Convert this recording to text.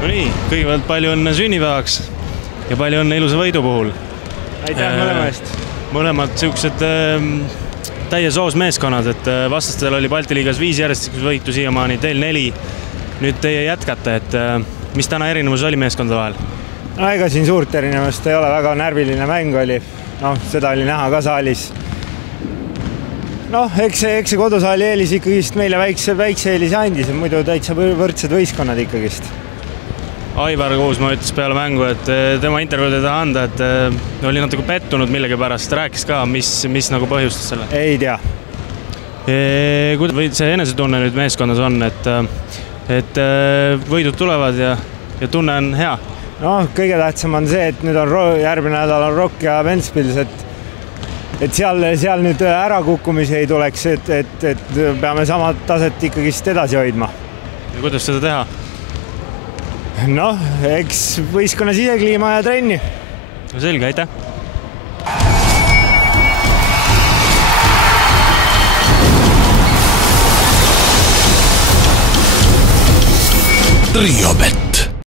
No nii, kõigepealt palju õnne sünnipäevaks ja palju õnne ilusa võidu puhul. Aitäh mõlema eest. Mõlemad siuksed täies soos meeskonnad, et vastastel oli Balti liigas 5 järjestikust võitu siiamaani, teil 4. Nüüd teie jätkate, et mis täna erinevus oli meeskondade vahel? No ega siin suurt erinevust ei ole, väga närviline mäng oli. Seda oli näha ka saalis. Eks see kodusaali eelis ikkagist meile väikse eelise andis, muidu täitsa võrdsed võistkonnad ikkagist. Aivar Kuusmaa ütles peale mängu, et tema intervjuud ei taha anda, et oli natuke pettunud millegi pärast. Rääkis ka, mis nagu põhjustas selle? Ei tea. Kuidas see enesetunne nüüd meeskonnas on, et võidud tulevad ja tunne on hea? Kõige tähtsam on see, et nüüd on järgmine nädal on Rock ja Ventspils, et seal nüüd ärakukkumisi ei tuleks, et peame sama taset ikkagist edasi hoidma. Ja kuidas seda teha? Eks võistkonna sisekliima ja trenni. Selge, aitäh! Triobet.